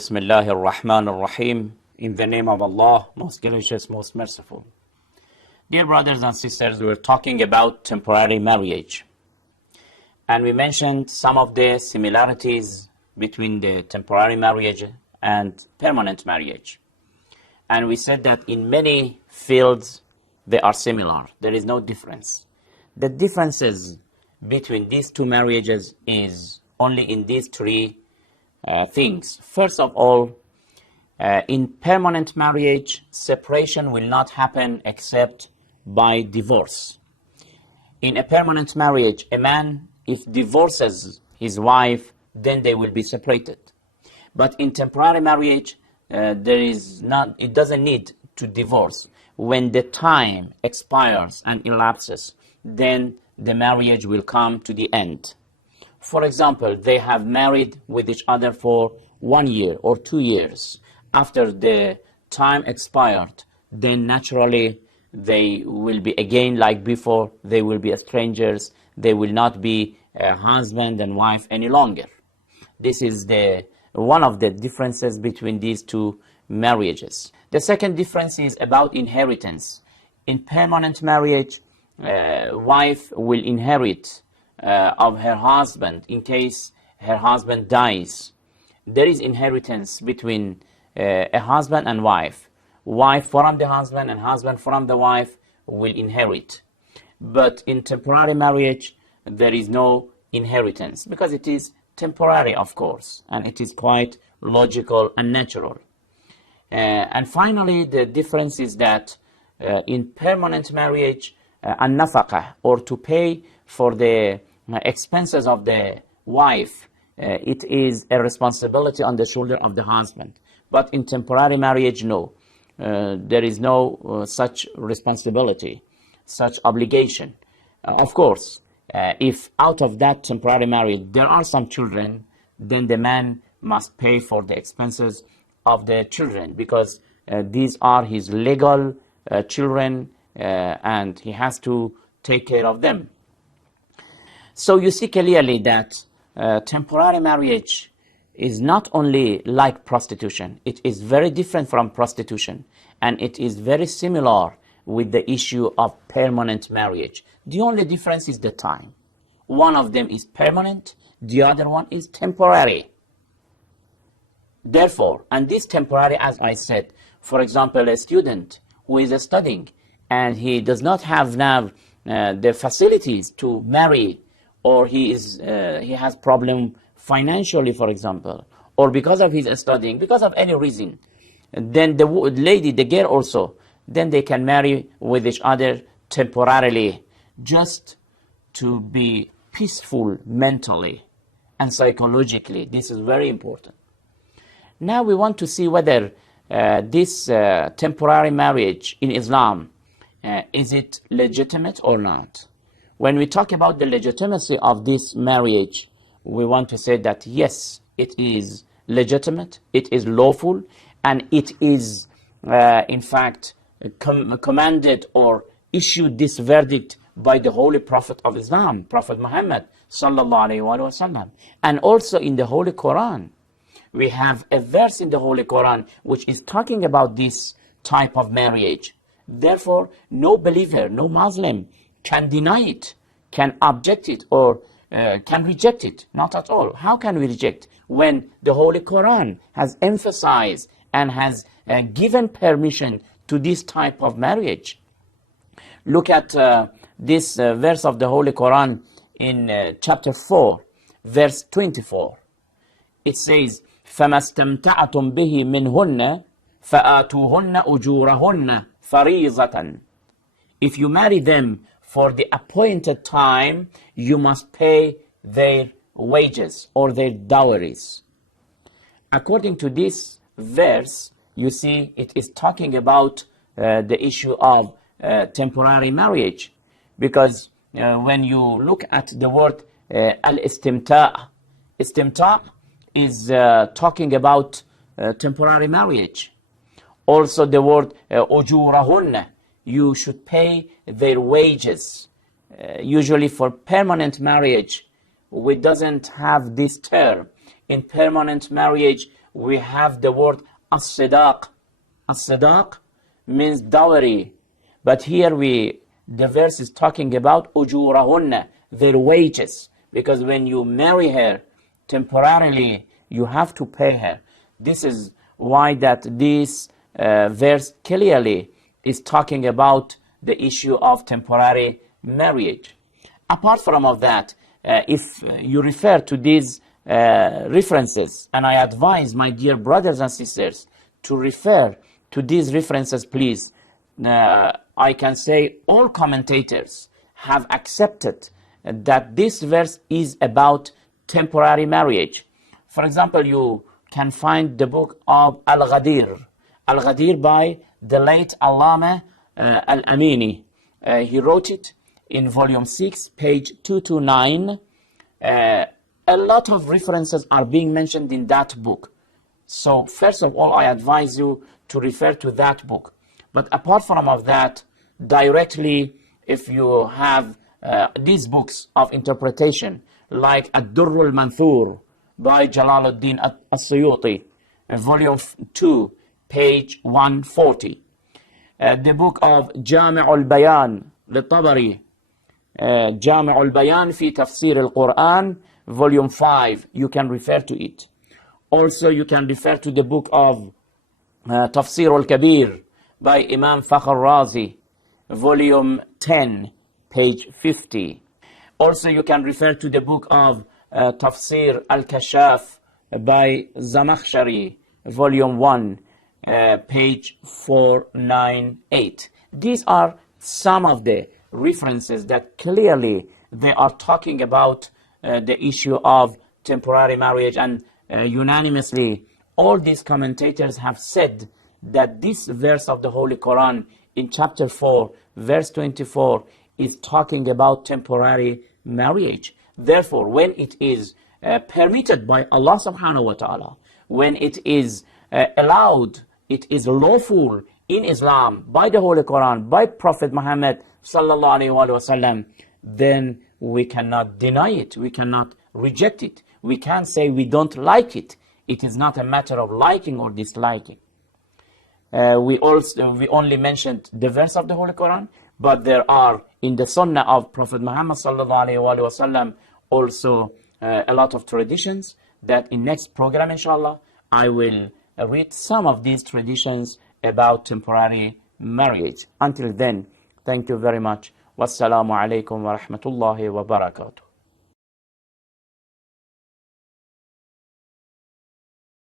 Bismillahir Rahmanir Rahim. In the name of Allah, most gracious, most merciful. Dear brothers and sisters, we were talking about temporary marriage. And we mentioned some of the similarities between the temporary marriage and permanent marriage. And we said that in many fields, they are similar. There is no difference. The differences between these two marriages is only in these three things. First of all, in permanent marriage, separation will not happen except by divorce. In a permanent marriage, a man, if divorces his wife, then they will be separated. But in temporary marriage, it doesn't need to divorce. When the time expires and elapses, then the marriage will come to the end. For example, they have married with each other for 1 year or 2 years. After the time expired, then naturally they will be again like before. They will be strangers. They will not be a husband and wife any longer. This is one of the differences between these two marriages. The second difference is about inheritance. In permanent marriage, wife will inherit of her husband in case her husband dies. There is inheritance between a husband and wife. Wife from the husband and husband from the wife will inherit. But in temporary marriage, there is no inheritance because it is temporary, of course, and it is quite logical and natural. And finally, the difference is that in permanent marriage, an-nafaqah, or to pay for the expenses of the wife, it is a responsibility on the shoulder of the husband. But in temporary marriage, no. There is no such responsibility, such obligation. Of course, if out of that temporary marriage there are some children, then the man must pay for the expenses of the children because these are his legal children and he has to take care of them. So you see clearly that temporary marriage is not only like prostitution, it is very different from prostitution, and it is very similar with the issue of permanent marriage. The only difference is the time. One of them is permanent, the other one is temporary. Therefore, and this temporary, as I said, for example, a student who is studying and he does not have now the facilities to marry, or he has problem financially, for example, or because of his studying, because of any reason, then the lady, the girl also, then they can marry with each other temporarily, just to be peaceful mentally and psychologically. This is very important. Now we want to see whether this temporary marriage in Islam, is it legitimate or not? When we talk about the legitimacy of this marriage, we want to say that yes, it is legitimate, it is lawful, and it is in fact commanded or issued this verdict by the Holy Prophet of Islam, Prophet Muhammad sallallahu alaihi wasallam. And also in the Holy Quran, we have a verse in the Holy Quran which is talking about this type of marriage. Therefore, no believer, no Muslim can deny it, can object it, or can reject it. Not at all. How can we reject when the Holy Quran has emphasized and has given permission to this type of marriage? Look at this verse of the Holy Quran in chapter 4, verse 24. It says, فَمَا اسْتَمْتَعْتُمْ بِهِ مِنْهُنَّ فَآتُوهُنَّ أُجُورَهُنَّ فَرِيضَةً. If you marry them for the appointed time, you must pay their wages or their dowries. According to this verse, you see it is talking about the issue of temporary marriage, because when you look at the word al-istimta', istimta' is talking about temporary marriage. Also the word ujurahunna, you should pay their wages. Usually for permanent marriage, we doesn't have this term. In permanent marriage, we have the word as-sidaq. As-sidaq means dowry. But here the verse is talking about ujurahunna, their wages. Because when you marry her temporarily, you have to pay her. This is why that this verse clearly is talking about the issue of temporary marriage. Apart from of that, if you refer to these references, and I advise my dear brothers and sisters to refer to these references, please. I can say all commentators have accepted that this verse is about temporary marriage. For example, you can find the book of Al-Ghadir. Al-Ghadir by the late Allama Al-Amini. He wrote it in volume 6, page 229. A lot of references are being mentioned in that book. So first of all, I advise you to refer to that book. But apart from of that, directly, if you have these books of interpretation, like Ad-Durr al-Manthur by Jalaluddin al-Suyuti, volume 2, page 140. The book of Jami' al-Bayan, للطبري, Jami' al-Bayan fi Tafsir al-Quran, volume 5, you can refer to it. Also, you can refer to the book of Tafsir al-Kabir by Imam Fakhr Razi, volume 10, page 50. Also, you can refer to the book of Tafsir al-Kashaf by Zamakhshari, volume 1, page 498. These are some of the references that clearly they are talking about the issue of temporary marriage, and unanimously all these commentators have said that this verse of the Holy Quran in chapter 4, verse 24, is talking about temporary marriage. Therefore, when it is permitted by Allah subhanahu wa ta'ala, when it is allowed, it is lawful in Islam by the Holy Quran, by Prophet Muhammad sallallahu alaihi wasallam, then we cannot deny it, we cannot reject it, we can't say we don't like it. It is not a matter of liking or disliking. We only mentioned the verse of the Holy Quran, but there are in the Sunnah of Prophet Muhammad sallallahu alaihi wasallam also a lot of traditions that in next program, inshallah, I will read some of these traditions about temporary marriage. Until then, thank you very much. Wassalamu alaikum wa rahmatullahi wa barakatuh.